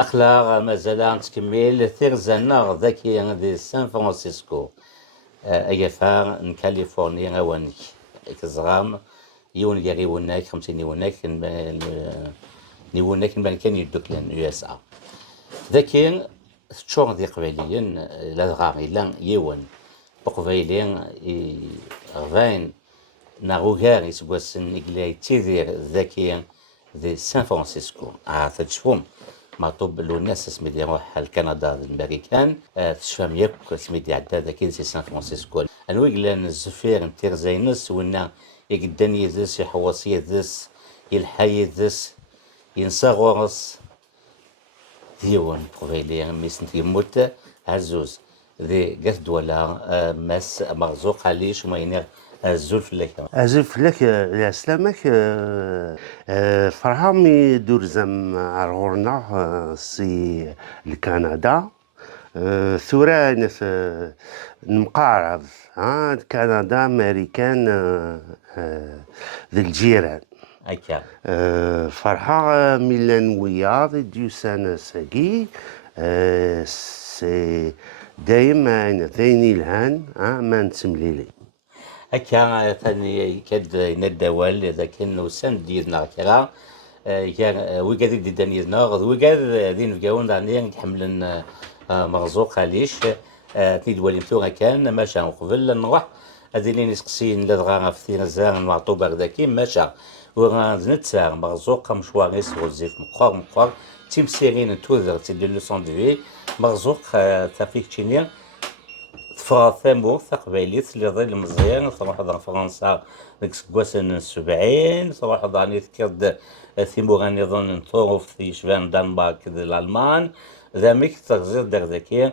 أخلاق مازال تكمل تيرزانا ذاكي دي سان فرانسيسكو. أيافا من كاليفورنيا أوانيك كزغام يون جاري وناك 50 يوناك نيوناك من كان يدوك لان يو اس ا ذاكي تشور دي قبيليين لا غاغي لا يون بقبيليين غفاين ناغوغار يسقوسن إقلاي تيذير ذاكي دي سان فرانسيسكو تشوفهم مطلوب له الناس سميتي يروح لكندا الامريكان تشفهم ياك سميتي عدا ذاك سي سان فرانسيسكو انوي قلنا الزفير نتير زينس ونا يقدن يدس يحوص يدس يلحي يدس ينسى غورس ديون قبيلي ميس يموت عزوز ذي قصد ولا ماس مرزوق عليش وما ينير الزلف لك أزف لك يا سلامك فرحامي دور زم عرغورنا سي لكندا ثورة نس نمقارب كندا أمريكان ذي الجيران هكا فرحة ميلان وياض ديو سنة ساقي سي دايما ثاني الهان ما نتمليلي هكا ثاني كاد ندوال إذا كان سند ديالنا كرا كان ويقاد دي دانيزنا ويقاد دين فقاون داني حملن مرزوق عليش تنيد واليمتو كان ماشا قبل نروح هذه اللي نسقسين لدغا في تيرزان نعطو بغداكي ماشا وغنتسار مرزوق مشوار يسغو زيف مقار تيم سيرين توذر تي لو سون دو مرزوق تافيك تشينيا ثمور تقبيليت اللي ظل مزيان صراحة ضع فرنسا ديك سكواسن 70 صراحة ضعني تكرد ثمور غاني ظن نطورو في شبان دنمارك الألمان ذا ميك تغزير دار ذاكير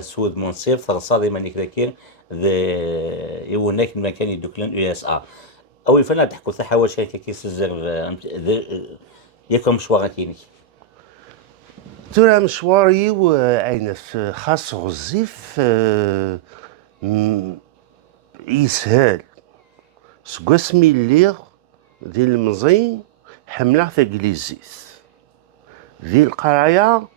سود منصير تغصى ديما نيك ذاكير يوناك المكان يدوكلن يو اس ا أول فنا تحكو تحاول شركة كيس الزرف ياكم مشوارا كيني ترى مشواري وأين خاص غزيف يسهل سقسمي الليغ ذي المزين حملة ثقليزيس ذي القراية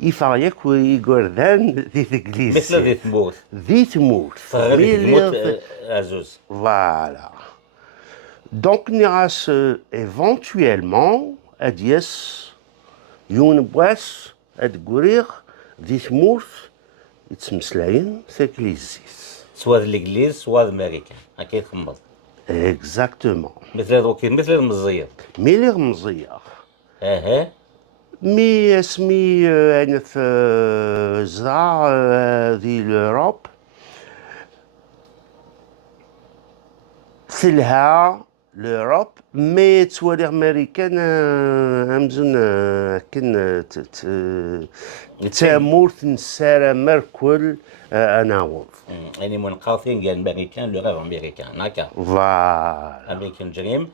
يفايك ويقردان ذي ثقليزيس مثل ذي ثمور ذي تموت ذي تموت أزوز فوالا دونك نيغاس éventuellement أديس يون بواس أدقوريغ ذي تموت يتمسلاين ثقليزيس سواء الإنجليز سواء الأمريكان هكا يتخمض اكزاكتومون مثل روكي مثل المزير ميلي غمزية اها مي اسمي أنا في زرع ذي الأوروب ثلها الأوروب مي توالي أمريكان أمزون كن تامورت نسارة مركل أناوض يعني منقاطين قال الأمريكان لو غير أمريكان هكا فوالا أمريكان دريم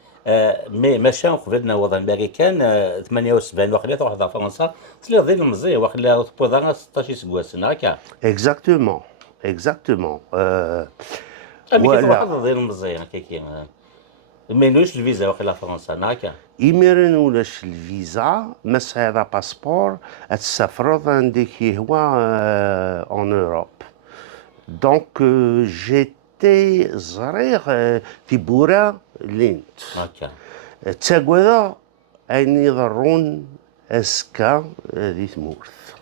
مي ماشا قبلنا وضع الأمريكان 78 وخليها تروح ضع فرنسا تلي ظل المزية وخليها تبوضا 16 سكواسن هكا اكزاكتومون اكزاكتومون أمريكا تروح ظل المزية هكا كي ما ينوش الفيزا وخليها فرنسا هكا إيميرن ولاش الفيزا مسا هذا باسبور تسافرض عندك هو en Europe دونك جيتي صغير في بورا لينت هكا تاقوذا أين يضرون أسكا ذي ثمورث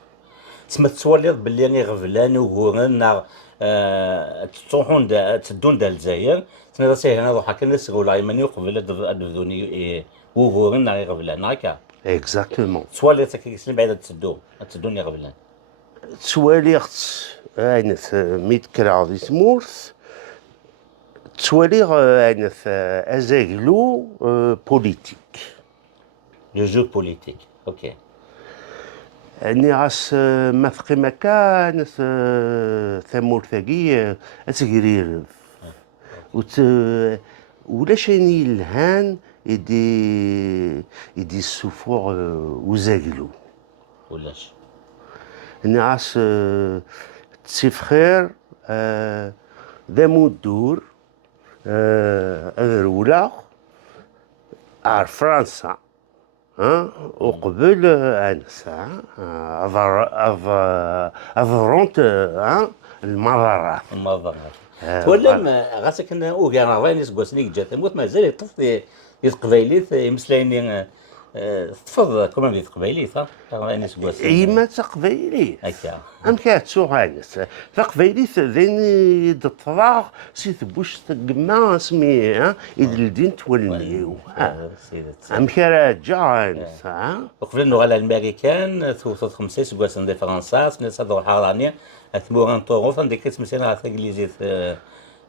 تسمى توليض باللي غي غفلان وغورن تروحون تدون دا الجزائر تنادى سيه انا روح هكا الناس يقول عيماني وقبل ادفذوني وغورن غي غفلان هكا اكزاكتومون تولي تكيسين بعيد تدوني غفلان تواليغت أينث ميت كرا ذي ثمورث تواليغ أينث أزاغلو بوليتيك لو جو بوليتيك اوكي أني غاس مثقي مكان ثمور ثقي أتقرير ولا شيني الهان يدي السفوع وزاقلو ولاش أني غاس تسيف ذا مودور أذرولا عار فرنسا وقبل أنس أضرونت المضرات. المظاهر تولم غاسك وكان راني سكواسنيك جات موت مازال يطفي يتقبايليت يمسلايني تفض كمان ديال تقبايليت راني سكواس إيما تقبايليت هكا أم كاتسوغ أنس تقبايليت ذيني دطراغ سي تبوش تقما سمي إذ الدين توليو أم كراجع أنس وقبل انه على الامريكان توصل 5 سكواس ديال فرنسا سمي صدر الحرانيه ثموران طوغوف عندك اسمسينا على انجليزي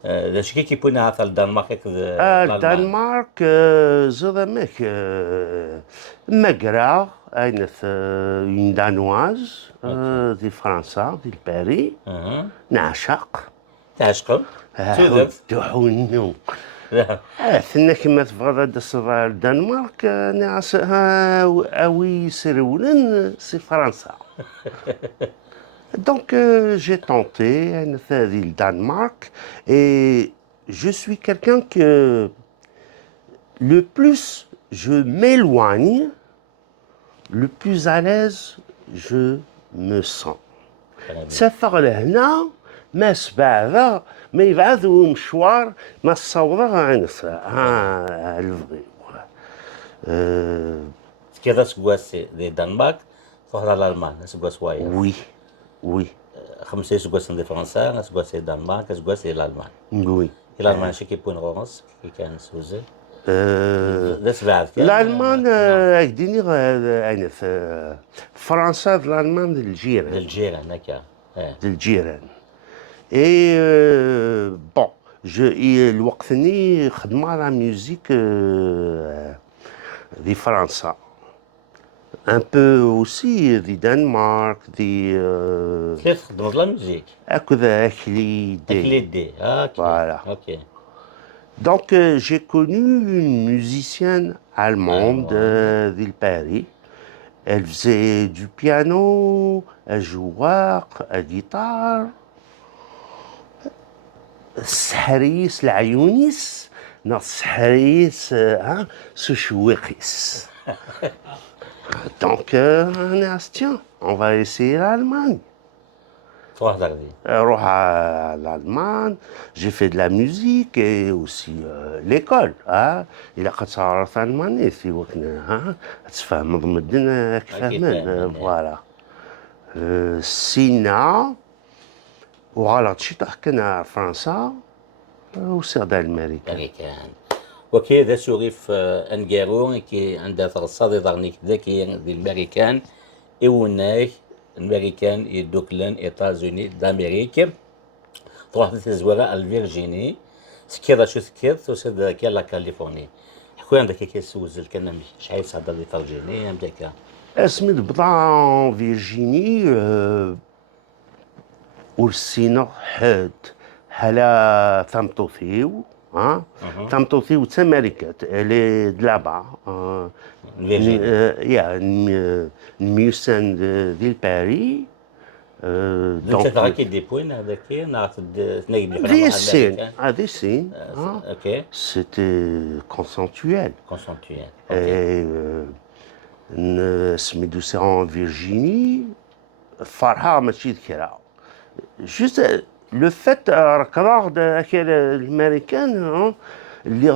داش كي كيبونا على الدنمارك الدنمارك زرمك مقرا أينث اون دانواز دي فرنسا دي باري نعشق تعشقوا تحونو ثنا كما تبغى تصدر الدنمارك ناس أوي سرولن سي فرنسا. Donc j'ai tenté le Danemark et je suis quelqu'un que le plus je m'éloigne, le plus à l'aise je me sens. تسافر لهنا ما سبعة ما يبعثوا مشوار ما تصور عنس الفغي. كذا سكواس دي الدنمارك تروح لالمان سكواس واير. وي وي 5 سكواس دي فرنسا سكواس دي الدنمارك سكواس دي الالمان. وي الالمان شي كيبون غورس كي كان سوزي الالمان هكديني انا في فرنسا الالمان الجيران الجيران هكا الجيران اي بون جو الوقتني خدمه لا ميوزيك دي فرنسا un peu aussi du Danemark دي كيف خدمت لا ميوزيك هكذا اكليدي voilà ok. Donc j'ai connu une musicienne allemande de Paris. Elle faisait du piano, elle jouait la guitare. سحريس العيونيس ناس سحريس سوشويقيس. Donc on a dit tiens, on va essayer l'Allemagne. روح à l'Allemagne, j'ai fait de la musique et aussi l'école. إلا قد تعرف ألماني في وقتنا تفهم مدن كفاهمن فوالا. سينا وغلط شي تحكينا فرنسا وسير الأمريكان. وكذا سوريف انجارو كي عندها تغصاد ضغنيك ذكي ديال الامريكان اوناك الامريكان يدوكلن ايطازوني دامريكا تروح تزورا الفيرجيني سكيرا شو سكير توصل كي لا كاليفورنيا حكوا عندك كي سوزل كان شحال صعد لي فيرجيني عندك اسمي بضع فيرجيني ورسينا حد حالا ثمطوثيو ثمطوثيو تماركات اللي دلابا الميوسان ديال باري دونك تراكي دي بوين هذاك نعرف تناقب دي سين هذه سين اوكي سيتي كونسنتويل سميتو سي ان فيرجيني فرحه ماشي ذكرى جوست لو فات ركض الامريكان اللي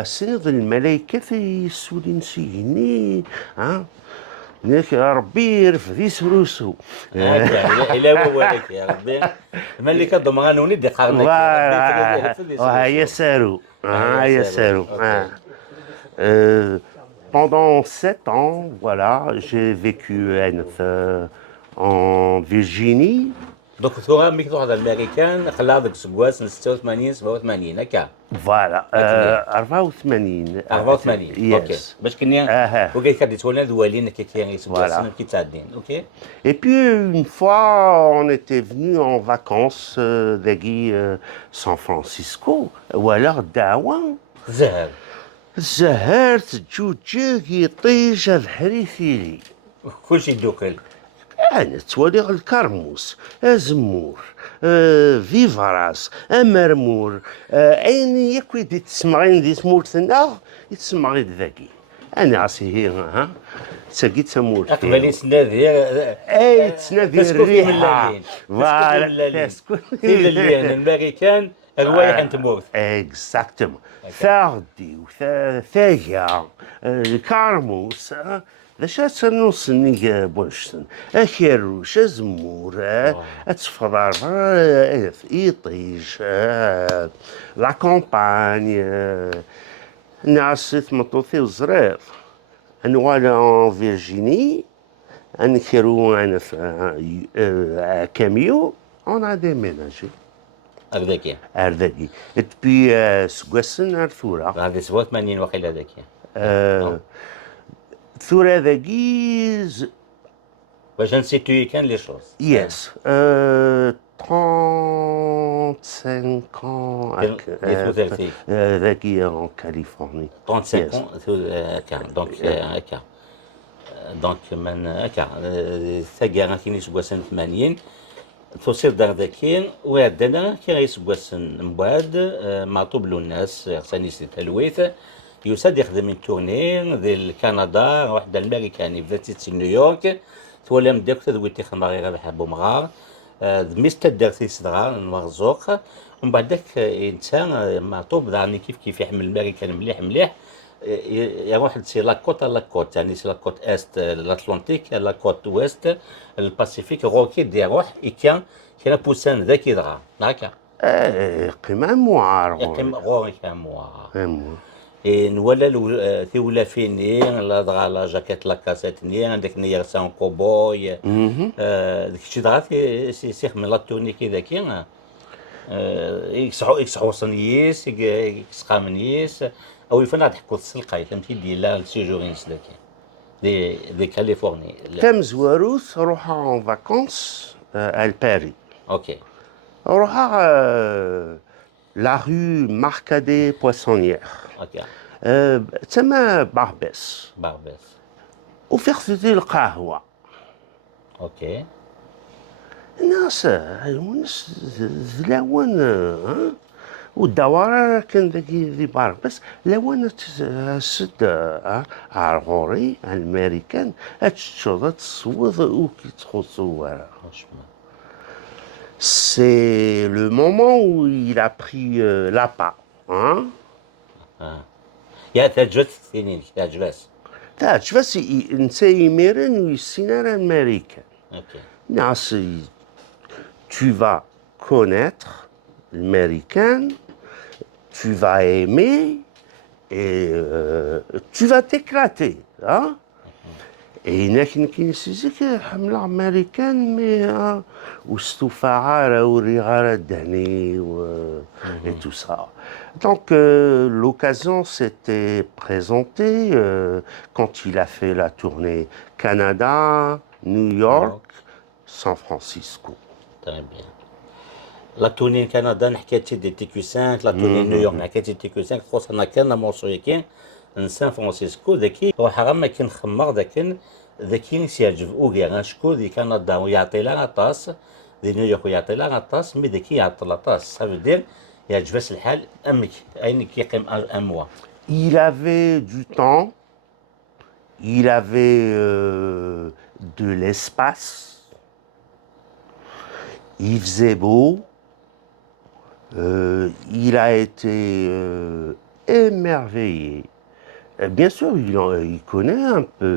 السنيد الملايكه في السودين سيني ياك ربي يرفد يسروسو الا هو ولك يا ربي الملكه ضمغانوني دي قرنك هيا سارو هيا سارو pendant 7 ans voilà j'ai vécu en Virginie. دوك ثورة ملي تروح الامريكان خلى هذاك سكواس 86 87 هكا فوالا 84 اوكي باش كني وقيت كادي تولد والين كي سكواس كي تعدين اوكي. Et puis une fois on était venu en vacances داكي سان فرانسيسكو ولا دعوة زهر تجوجك يطيش الحريفيلي كلشي دوكل يعني توالي الكرموس زمور فيفراس مرمور عيني ياك ويدي تسمعين دي سمورتنا يتسمعين ذاكي انا راسي ها تساقيت تموت فيه. أقبلي تنادي اي تنادي تسكن في الريحه ملالين، تسكن في فوالا ملالين، تسكن في ملالين الأمريكان روايح تموت. اكزاكتومون هكا. ثاغدي وثاجة كارموس ذا شات نص نيجا بوشتن اخيروش زمور اتفرار ايطيج لا كومباني ناس مطوثي وزرير نوالا en Virginie نكيرو انا في كاميو on a déménagé هكذاك. ارداكي depuis سكواسن ار ثورة هذه 87 وقيل هذاك. ثورة ذاكي باش نسيتوي كان لي شوز. يس 35 ans ثلاثين. ذاكي en Californie 35 هكا دونك هكا. دونك من هكا ثقا كاين يسقسن 80 توصير دار ذاكين وعندنا كي غيسقسن من بعد معطوب له الناس خصني يسدي تلويث يساد يخدم من تورني ذي كندا واحد الامريكاني بدات نيويورك تولى مداك تدويتي خدمه غير رابح ابو مغار ميست دارتي صدغار مرزوق ومن بعد داك انسان معطوب دارني كيف يحمل الامريكان مليح يروح سي لاكوت على لاكوت يعني سي لاكوت است الاطلنطيك لاكوت ويست الباسيفيك روكي دي يروح كان بوسان ذاك دغا هكا قمام موعر يقيم غوري كان موعر نولا ثولا فيني لا دغا لا جاكيت لا كاسيت ني عندك ني سان كوبوي داك الشيء دغا سيخ من لا توني كي ذاك يكسحو صنيس يكسقامنيس او يفنا تحكوا السلقه فهمتي ديال السيجورينس دي كاليفورني تم زواروث روحها اون فاكونس الباري اوكي روحها لا رue Marcadet Poissonnière اوكي تما باربس وفي القهوة اوكي الناس ذلاون والدوار كان ذي باربس لوان سد عرغوري الامريكان هتشوض تصوض وكي تصوّر. C'est le moment où il a pris l'appât. Hein? يا تجلس سنين تجلس. تجلس انت يميرن ويسينار الامريكان. اوكي. ناس tu vas connaître l'américain, tu vas aimer et tu vas t'éclater. Hein? Et لكن كاين سيزيك حملة امريكان مي واستفاعة وريغارة الدهني et tout ça. Donc l'occasion s'était présentée quand il a fait la tournée Canada, New York, San Francisco. Très bien. La tournée Canada نحكيتي دي تي كيو 5 لا tournée نيويورك نحكيتي تي كيو 5 خصوصا كان مورسو كاين سان فرانسيسكو ذاكي روح ما كان خمر ذاكي سيعجب اوغي غنشكو ذي كندا ويعطي لها طاس ذي نيويورك ويعطي لها طاس مي ذاكي يعطي لها طاس صافي دير يعجبس الحال امك اين كيقيم ان موا. Il avait du temps, il avait de l'espace, il faisait beau, il a été émerveillé. Bien sûr, il connaît un peu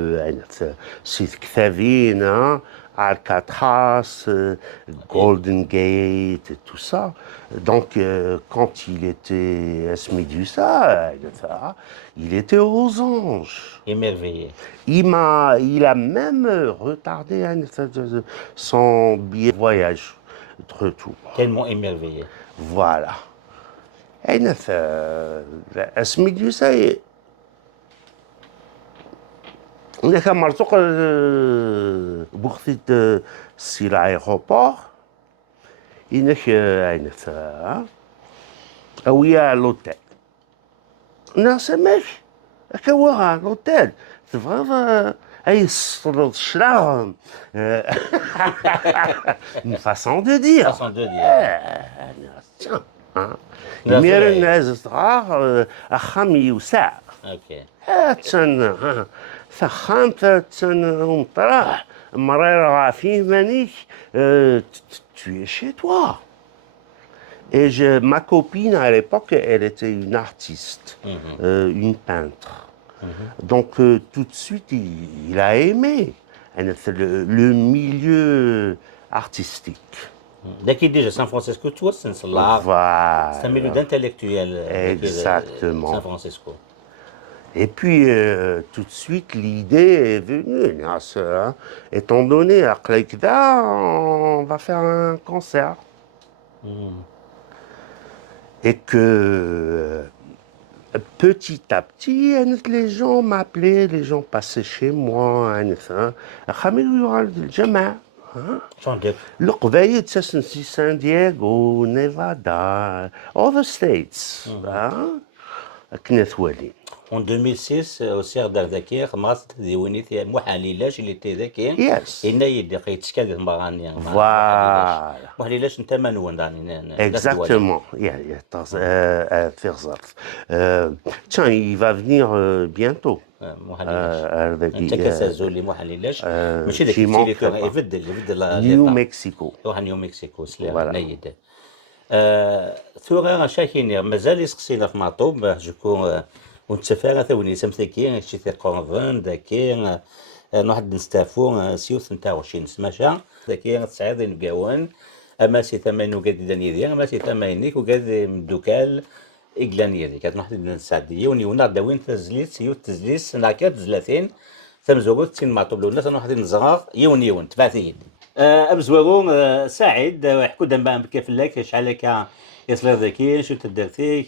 c'est Kthavin, hein, Alcatraz, Golden Gate et tout ça. Donc, quand il était à Smedusa, il était aux anges. Émerveillé. Il a même retardé son billet de voyage de retour. Tellement émerveillé. Voilà. Et à Smedusa, هناك مرزوق بوختيت سي لايروبور هناك عينك ويا لوتيل ناس ماشي هكا هو لوتيل تبغى اي الشراغ une façon de dire مير الناس صغار اخام يوسع اوكي. تن ثخنت تن ومطرح مريرة فيه مانيش tu es chez toi. Et ma copine à l'époque, elle était une artiste, une peintre. Donc tout de suite, il a aimé le milieu artistique. لكن ديجا سان فرانسيسكو توسن صلاح. C'est un milieu Voilà, d'intellectuels, San exactement. Francisco. Et puis, tout de suite, l'idée est venue. Étant donné à Kleikda, on va faire un concert. Et que petit à petit, les gens m'appelaient, les gens passaient chez moi. شلون القبايل تسنسي سان دييغو نيفادا all the states كنا ثوالين. En 2006 au سير دار ذاكير ماست ديونيتي محللاش اللي تي ذاكي Yes. إنا يدي قيت سكاد مغاني Voilà. محللاش انت منون داني Exactement. Faire ظرف. Tiens, il va venir bientôt. محللاش انت كسازولي محللاش ماشي ذاك j'y manquerai التليفون pas. يبدل New Mexico. يروح نيو مكسيكو سلام Voilà. نيد. ثورة شاكيني مازال يسقسينا في مطوب جوكو ونتسافر ثوني سمثكي شي ثقون ذاكي نوحد نستافو سيوث نتاع شي نسماشا ذاكي تسعيد نبقاون اما سي ثمانين وقاد دانيدي اما سي ثمانينيك وقاد مدوكال إقلانيدي كانت نوحد نسعدية ونيونا داوين تزليت سيوث تزليس ناكات زلاتين ثمزوغوت تين مطوب لو الناس نوحد نزغار يون تبعثين أبزوغو سعيد حكو دابا كيف لك شحال هكا يصير ذكي شو تدرتيك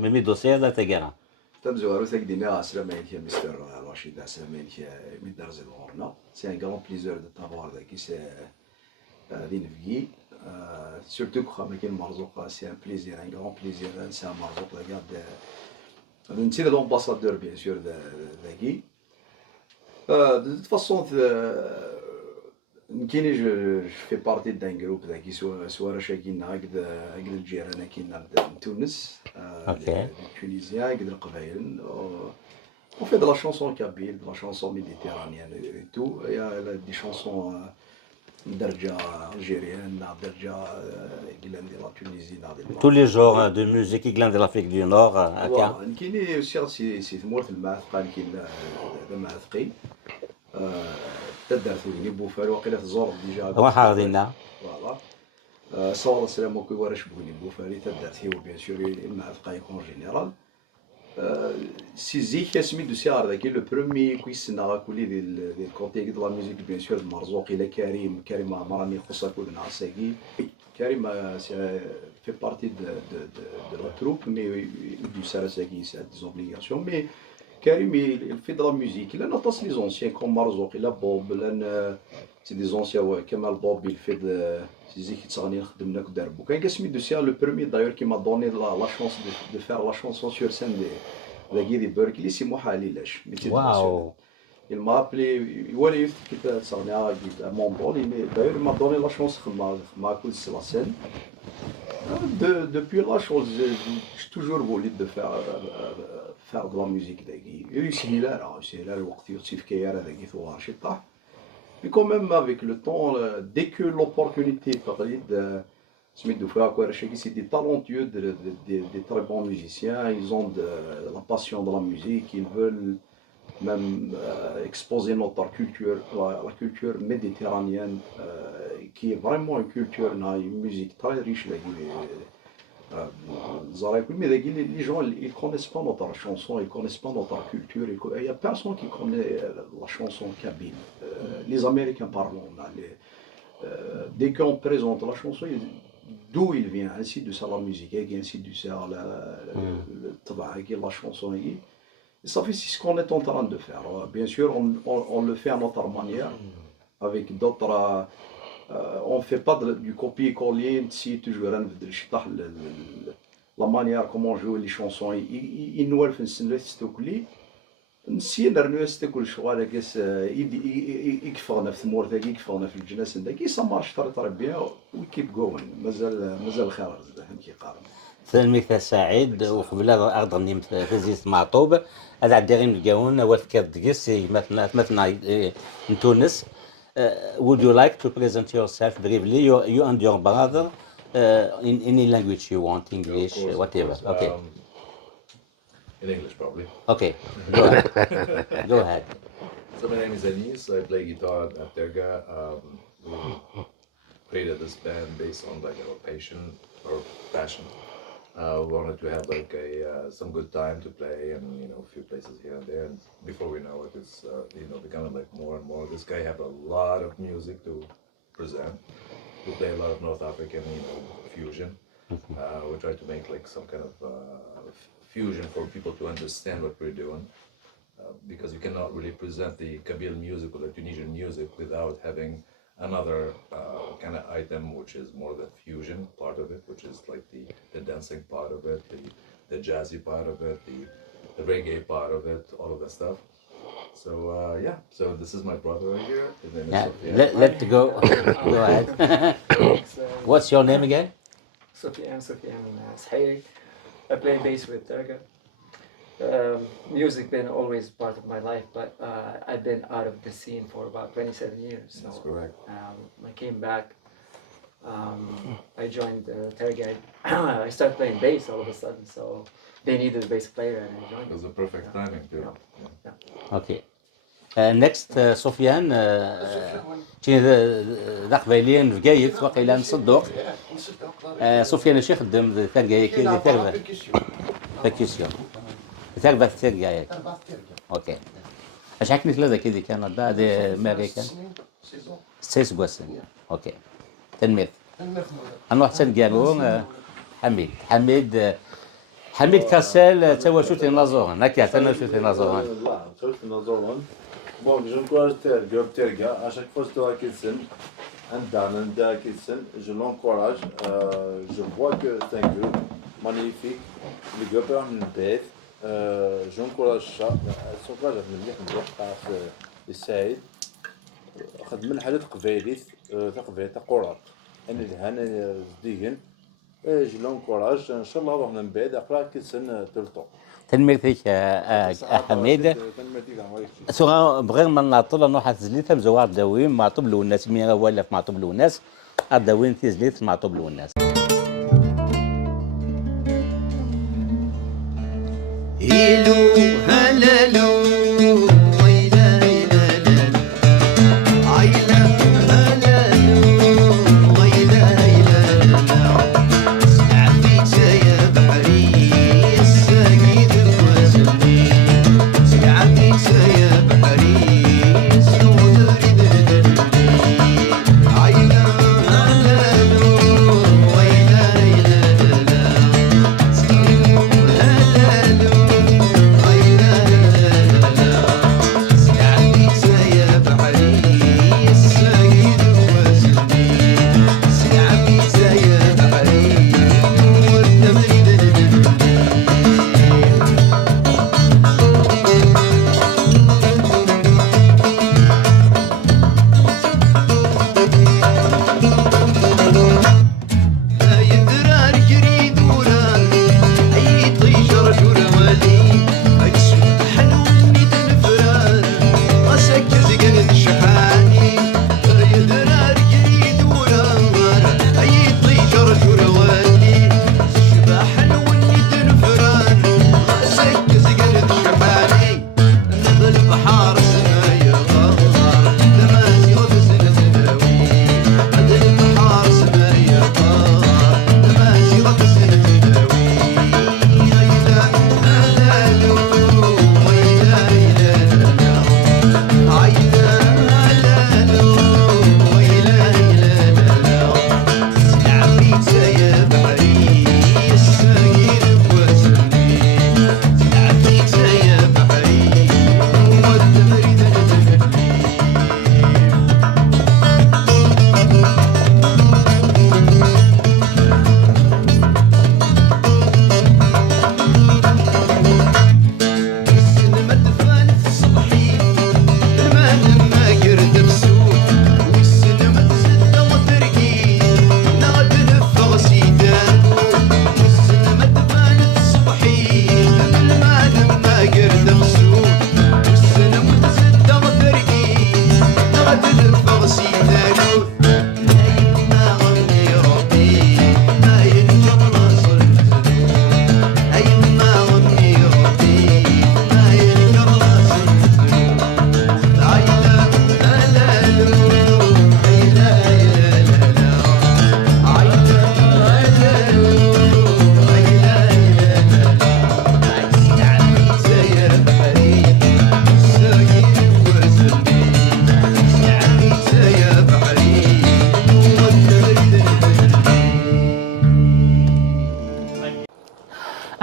ميمي دوسير لا تقرا تمزوارو تقدينا سلامينك يا مستر رشيد سلامينك من درز الغورنا سي ان غران بليزير دو تافوار ذاكي سي دين فيي سورتو كو خامكين مرزوق سي ان بليزير ان غران بليزير سي ان مرزوق ذاك نتي لومباسادور بيان سور ذاكي de toute façon كايني جو في بارتي دان جروب ذاكي سوا شاكينا هكذا الجيران كاينه من تونس تونيزيان هكذا القبائل on fait de la chanson kabyle, de la chanson méditerranéenne et tout. Il y a des chansons d'Arja algérienne, d'Arja de la Tunisie. Tous les genres de musique qui viennent de l'Afrique du Nord. كايني aussi سي ثمورت المعثقه كاين المعثقي تدار ثوليني بوفال وقيله تزور ديجا هو حاضرنا فوالا صور السلام وكي ورش بوني بوفالي تدار ثيو بيان سور المعثقه يكون جينيرال سي زيك سميتو سي ذاكي لو برومي كويسنا كولي ديال كوتي دو لا ميوزيك بيان سور مرزوق الى كريم مراني خصها كل نعساكي كريم fait partie de la troupe, mais du Sarasaki, c'est des obligations. Mais Karim, il fait de la musique. Il a noté les anciens comme Marzouk, il a Bob, c'est des anciens, ouais, Kemal Bob, il fait de. C'est Ziki Tsarni, Khedemna Koudarbo. Quand il de c'est le premier d'ailleurs qui m'a donné la chance de faire la chanson sur scène de Guy Berkeley, c'est moi Halilash. Waouh! Il m'a appelé, il était Tsarni à Montbol, d'ailleurs il m'a donné la chance de faire la scène. Depuis là, j'ai toujours voulu de faire de la musique. C'est là, mais quand même avec le temps, dès que l'opportunité c'est des talentueux, des très bons musiciens, ils ont de la passion de la musique, ils veulent même exposer notre culture, la culture méditerranéenne, qui est vraiment une culture, une musique très riche. Mais les gens ils ne connaissent pas notre chanson, ils ne connaissent pas notre culture. Il n'y a personne qui connaît la chanson kabyle. Les Américains parlent. Dès qu'on présente la chanson, d'où il vient, ainsi de ça la musique, ainsi de ça la chanson. Et ça fait c'est ce qu'on est en train de faire. Bien sûr, on le fait à notre manière, avec d'autres. On ne fait pas du copier-coller, si toujours la manière comment jouer les chansons. Il nous a fait une stokli. نسي نرنو كل شغل كاس يكفغنا في ثمور ذاك يكفغنا في الجناس ذاك يسمر شطر تربيه وكيب جوين مازال الخير كي قارن. سلميك سعيد وقبل أغضني في زيت معطوب هذا عداغين الجاون وفكر دقيسي مثلا in Tunis. Would you like to present yourself briefly, you and your brother, in any language you want, English, Of course, whatever? of course. Okay. In English, probably. Okay. Go ahead. Go ahead. So my name is Anis. I play guitar at Terga. We created this band based on like our passion. We wanted to have like some good time to play, and a few places here and there. And before we know it, it's becoming like more and more. This guy have a lot of music to present. We play a lot of North African, fusion. We try to make like some kind of fusion for people to understand what we're doing. Because you cannot really present the Kabyle music or the Tunisian music without having another kind of item, which is more the fusion part of it, which is like the dancing part of it, the jazzy part of it, the reggae part of it, all of that stuff. So so this is my brother right here. His name is Yeah. Sofiane. Let's go. Go ahead. What's your name again? Sofiane Sahiri. I play bass with Terga. Music been always part of my life, but I've been out of the scene for about 27 years. So, That's correct. I came back. I joined Terga. I started playing bass all of a sudden, so they needed a bass player, and I joined. It was a perfect timing too. Yeah. Okay. Next, سفيان. كاين ذا قبايليين في قايث واقيلا نصدق. سفيان اش يخدم ثرقايه كي ثربه بيركسيون ثربه ثرقايه. اوكي. اش حكيت ثلاثه كذي كندا دي امريكان 6 سنين. اوكي. تنمير. انا واحد تنقالو حميد كاسل توا شوتي نازورن هكا تنا شوتي نازورن. شوتي نازورن. Bon, j'encourage Terga. À chaque fois que je suis Kitsen, je l'encourage. Je vois que c'est un groupe magnifique. Le groupe est une bête. J'encourage ça. J'encourage à venir نروح للسعيد. خدم الحاجات قبايليت تقبايل تقرات. أنا الهنا زديين. Je l'encourage. إن شاء الله نروح من بعد أقرأ Kitsen تلتو. تنميرتك حميد سواء بغير ما نعطل نروح تزليت مزوار داوين معطوب له الناس مين ولا معطوب له الناس الداوين تزليت معطوب له الناس إلو هللو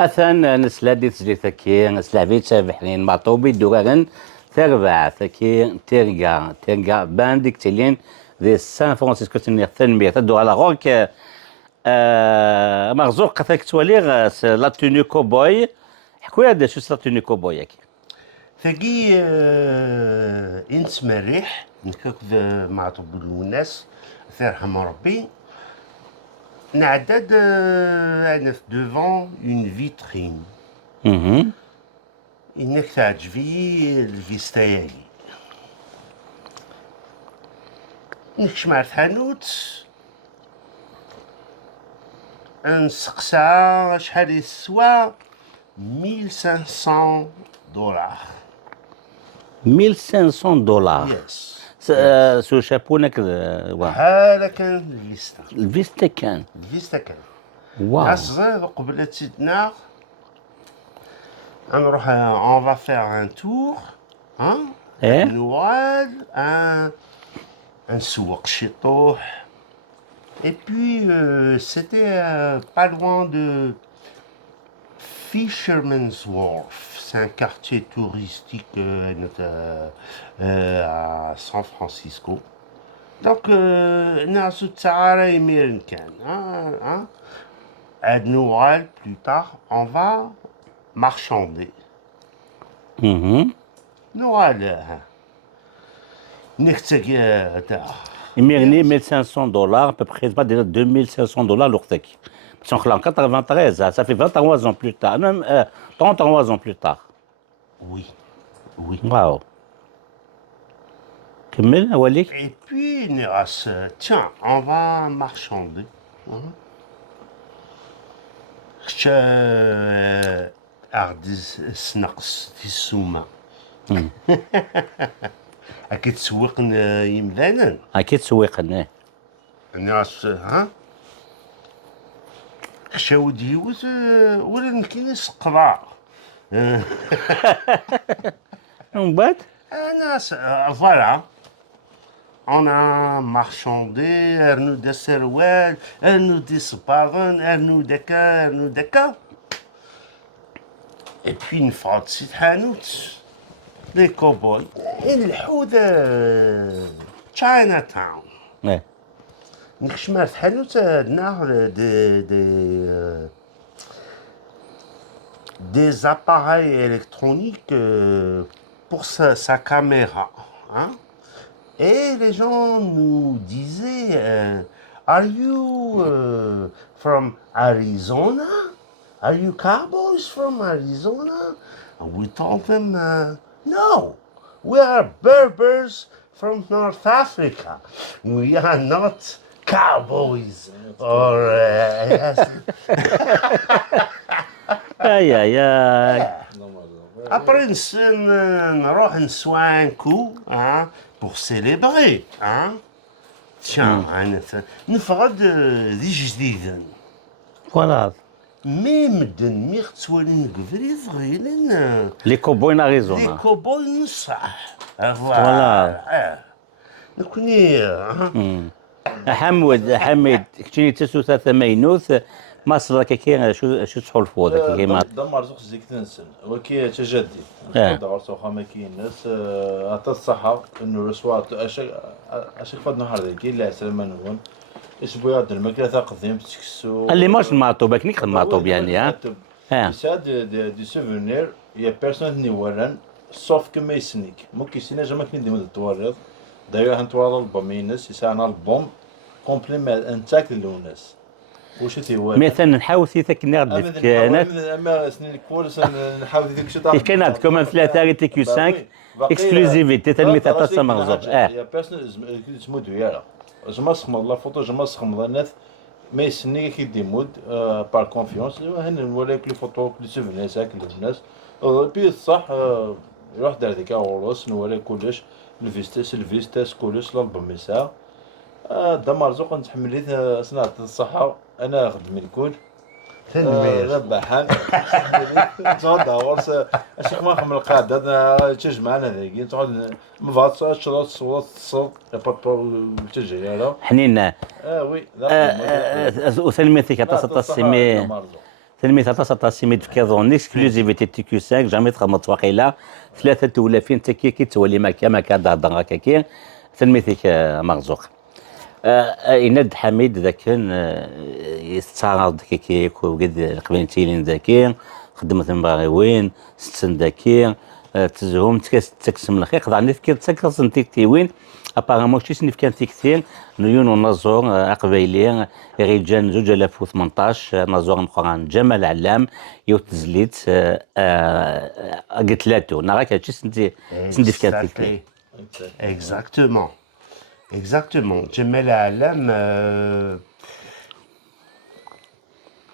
مثلا نسلادي تسليتكي نسلعبي تابحنين مطوبي دوغان تربع ثكي تيرغا بانديك تلين ذي سان فرانسيسكو تنيا التنمية تدو على غوك مرزوق ثاك تولي لا توني كوبوي حكوا هذا شو لا توني كوبوي ياكي ثقي انت مريح نكاكد مع طب الناس يرحم ربي نعدد انا devant une vitrine انك تعجبي الفيستا ياكي نكشمع الحانوت نسقسا شحال يسوى 1500 دولار 1500 دولار يس سو شابونك هذا كان الفيستا الفيستا كان واو صغير قبل سيدنا نروح on va faire un tour hein نوال نسوق شي طوح et puis c'était pas loin de Fisherman's Wharf. C'est un quartier touristique à San Francisco. Donc, ناس تسعر يميرن كان. À Noël, plus tard, on va marchander. Noël, نختك يميرني 1500 دولار à peu près pas déjà 2500 دولار لوقتك. Parce qu'en 93, ça fait 23 ans plus tard, même 33 ans plus tard. Oui. Waouh. كمل أوليك. Et puis, Néras, tiens, on va marchander. أردز سنقص في السومة. أكيد تسوق يمذانا. أكيد سويقنا. الناس ها خشاو ديوز ولا نكين سقراء. ومن بعد؟ الناس فوالا. On a marchandé, nous des serwal, nous des spadon, nous daka. Et puis une fois de cette hanout, les cowboys, ils l'ont Chinatown. Ouais. نكشمار في حانوت عندنا des appareils électroniques pour sa caméra. Hein? Et les gens nous disaient Are you from Arizona? Are you cowboys from Arizona? And we told them no, we are Berbers from North Africa. We are not cowboys or aïe aïe aïe. Après نروح نسوى un coup hein, pour célébrer hein. Tiens نفرض ذي جديدا. Voilà. مي مدن مي توالين قبري صغيرين Les cowboys لي d'Arizona. كوبوي نصح. فوالا. نكوني حميد كنتي تسو ثلاثة مينوث ما صدق كي شو تحول فوضك كي ما دمر زوج زيك تنسن وكي تجدد دور سوخا ما كايناس عطا الصحة انه رسوات اشك فاد نهار ذاك لا سلامة نون اسبوع د الماكله تاع قديم تكسو اللي ماش معطوبك نيك معطوب يعني ها ساد دي سوفونير يا بيرسون ني وران صوف كما يسنيك ممكن يسنا جا ما كاين ديما التواريض دايوغ هنتوارى البومينس يسانا البوم كومبليمنت انتاك لونس واش تيوال مثلا نحاول في ذاك النغد كانت اما سنين الكورس نحاول ذيك شي كانت كومان ثلاثة ريتي كيو 5 اكسكلوزيفيتي تنمي تاع تسمى يا بيرسون اسمو دويرا جما سخمض لا فوتو جما سخمض الناس ما يسني كي ديمود بار كونفيونس هنا نوريك لي فوتو لي سوفينير ساك الناس بي صح يروح دار ديك غروس نوريك كلش الفيستاس كلش الالبوم يسا دا مرزوق نتحمليت صناعة الصحة انا خدم الكل ربحان تقعد غورس اشيك ما نخمم القاعدة تجمعنا ذاكي تقعد مفاط اشرط صوت الصوت يبطل تجي حنين وي وثلميتك تصمي تلميذ تاع سيميد في كيظون اكسكلوزيفيتي تي كيو 5 جامي تخمط واقيلا 33 تكي كي تولي ما كان هكاكي تلميذك مرزوق. يند حميد ذاك يستعرض كيك وقد قبيلتين ذاكي خدمت مباغيوين ستن ذاكي تزهم تكسم الخير قضاني فكر تسكر سنتيكتي وين ابارامون شي سنيف كان كثير نيون ونزور قبيلي رجال 2018 نزور مقران جمال علام يوتزليت قلت لاتو نراك هادشي سنتيف كان كثير. Exactement. Exactement. جمال علام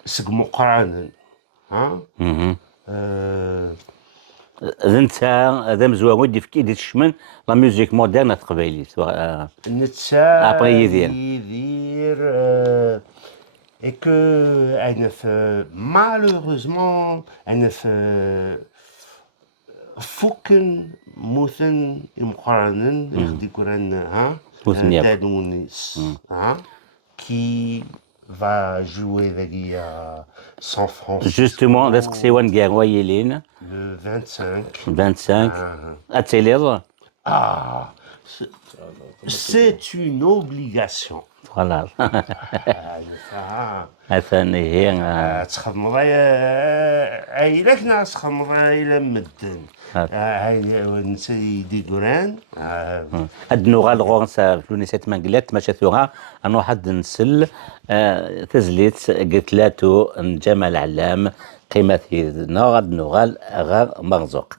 سق مقرانا ها انت هذا مزوار ودي في كيدي تشمن لا ميوزيك مودرن تقبايلي نتا Après يدير et que elle ne fait malheureusement elle ne fait فوكن مثن مقارنة يخدي كوران ها تونس ها qui va jouer ذاكي San Francisco justement داسك سيوان كاع ويلين le 25 25 اتيلير c'est une obligation. فوالا ثاني هي تخدم عائلة كنا تخدم عائلة مدن نسي ديكوران هاد نوغا الغونسا فلونيسات مانقلات ماشا ثوغا أنا واحد نسل تزليت قلت لاتو جمال علام قيمة نوغا نوغال غير مرزوق.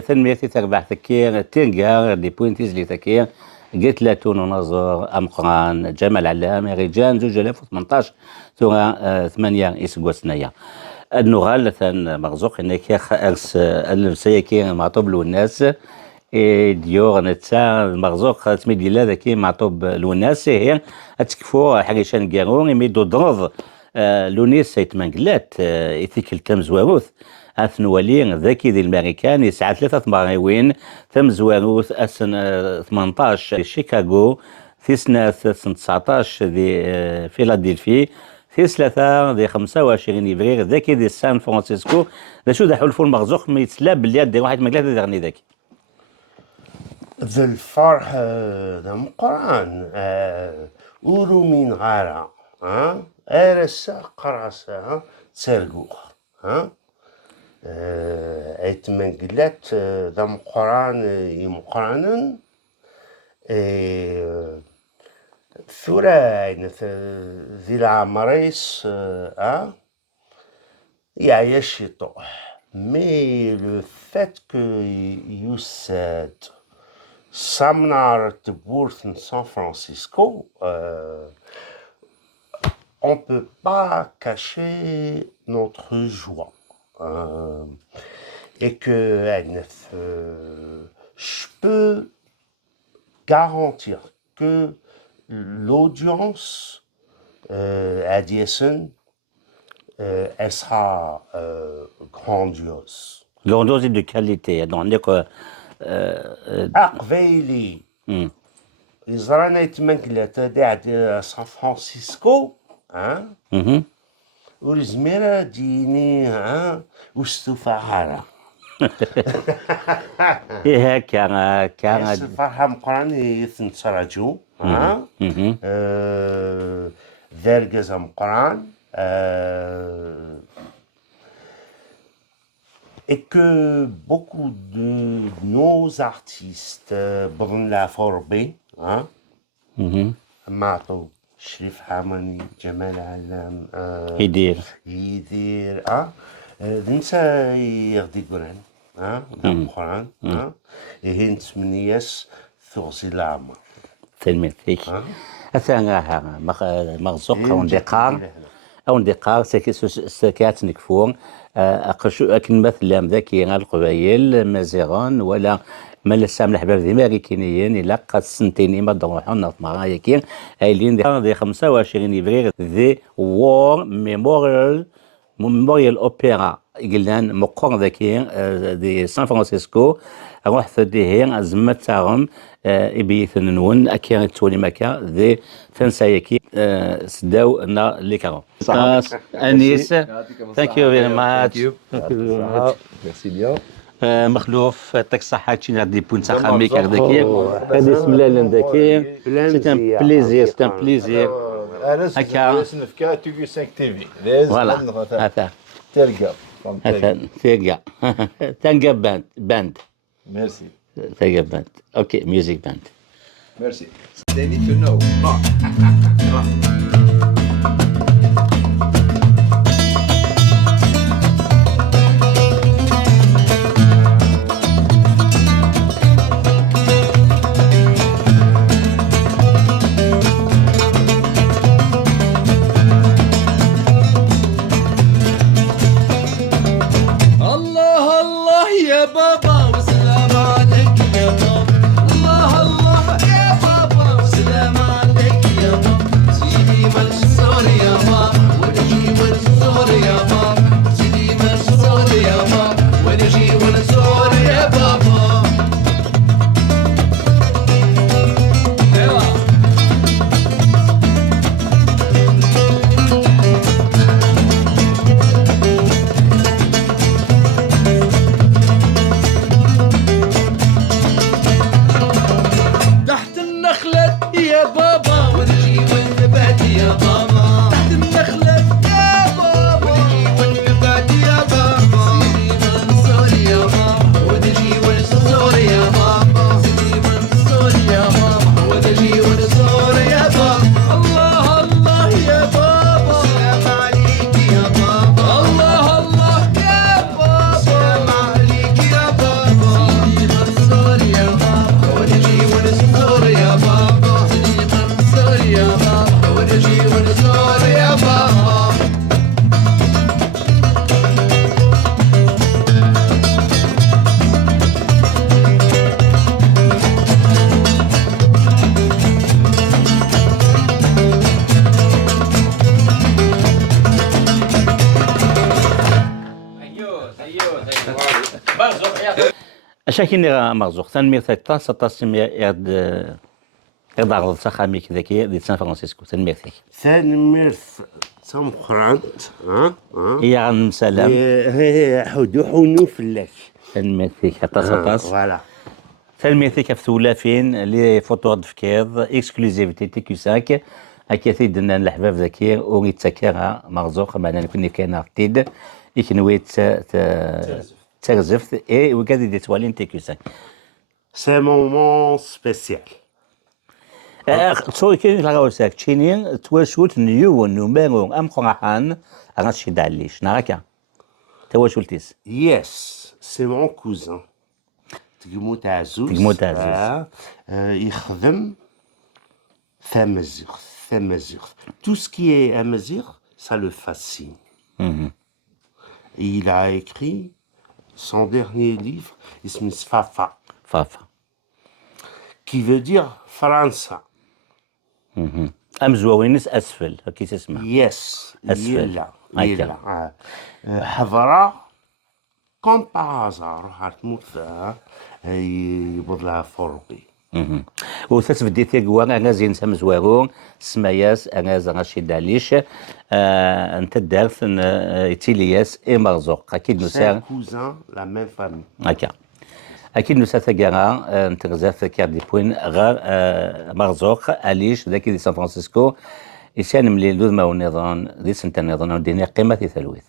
ثنمية تربع ثكير تنقار دي بوينتيز لي ثكير قلت لا تون ونظر أمقران جمال علام رجال 2018 ثم 8 إسقو سنية النغال ثان مرزوق انك ارس السيكي معطوب الناس ديور نتا المرزوق تميدي لا ذاكي معطوب الناس هي اتكفو حاجه كارون يميدو ضرب لونيس سيتمانكلات ايثيك التمزواروث اثنوالي ذاكي ذي الامريكان يسعى 3 مراوين تمزواروث اسن 18 شيكاغو في سنة 19 ذي فيلادلفي في 3 ذي 25 ابريل ذاكي ذي سان فرانسيسكو ذا شو ذا حلفو المرزوق ما يتسلا باللي دي واحد مقلات ذي ذاك ذا الفرح ذا مقران أورو من غارة أرسا قراسة تسرقوخ أيتمنقلات ذا مقران يمقرانا ثورة ذي العمريس يعيش يطوح مي لو فات كو يوساد Samnar Bourse in San Francisco, on ne peut pas cacher notre joie. Et que je peux garantir que l'audience à Diesen, elle sera grandiose. Grandiose de qualité, donc أقبيلي إزرانا يتمنكلا تداعد سان فرانسيسكو ورزميرا ديني وستفاهارا إيه كان فرحة مقراني يتنتراجو ذارقزا مقران et que beaucoup de nos artistes بظن لا فوربي معطو شريف حاماني جمال علام يدير ننسى يغدي قران دام قران يهين تمنياس ثغسي العمر تلميذ فيك أثناء مرزوق أو دقار سكات نكفون أقشو أكن مثلا ذاكي القبايل مزيغان ولا ملسام الأحباب ذي ماريكينيين إلا قد سنتين إما دروحون نطمع يكين أيلين ذي 25 إبريل ذي وور ميموريال أوبرا قلنا مقر ذاكي ذي سان فرانسيسكو روح ثديهين أزمت تاغم إبيثن نون أكيان تولي مكا ذي ثنسايكي سداو نا ليكارو أنيس thank you very much Merci bien. مخلوف تاك صحة تشين غادي بونسا خاميك هذاكي هذه سملال هذاكي سيت ان بليزير سيت ان بليزير هكا SNFK Tugu 5 TV. فوالا هذا تلقى. تلقى تلقى باند Merci. تلقى باند اوكي ميوزك باند Merci. They need to know. الله الله يا بابا وسلام عليك يا بابا الله الله يا بابا وسلام عليك يا بابا اشاكيني مرزوق تنمير ثلاثة سطاسم يرد عرض سخاميك ذكي دي سان فرانسيسكو تنمير ثك ثاني ميرث سمخرانت يا سلام حدو حونو فلاك تنمير ثك حتى سطاس فوالا تنمير ثك في ثلاثين لي فوتو دفكيض اكسكلوزيفيتي تي كيو 5 هكا دنا الحباب ذكي وريت سكرها مرزوق معنا نكون كاين عتيد يكنوي ترزفت اي وكادي دي توالين تي كيو 5 سي مومون سبيسيال تصور كاين لا غاوساك تشينين تواشوت نيو نوميرو ام خراحان غاتشي داليش ناكا تواشولتيس يس سي مون كوزان تقموت عزوز يخدم Tamazight. Tout ce qui est amazigh, ça le fascine. Il a écrit son dernier livre, اسمه Fafa, qui veut dire France. أمزوينس أسفل كي تسمع. Yes, أسفل. يلا. حضرة comme par hasard راح تموت يبض لها فوربي. وثلاث بديتي قوان انا زين سمزوارون سماياس انا زغاشي داليش انت دارت تيلياس اي مرزوق اكيد نسا كوزان لا ميم فامي هكا اكيد نسا ثقارا انت غزاف كاردي بوين غير مرزوق اليش ذاك دي سان فرانسيسكو يسان ملي لوز ما ونظام دي سنتان نظام ديني قيمه ثلوث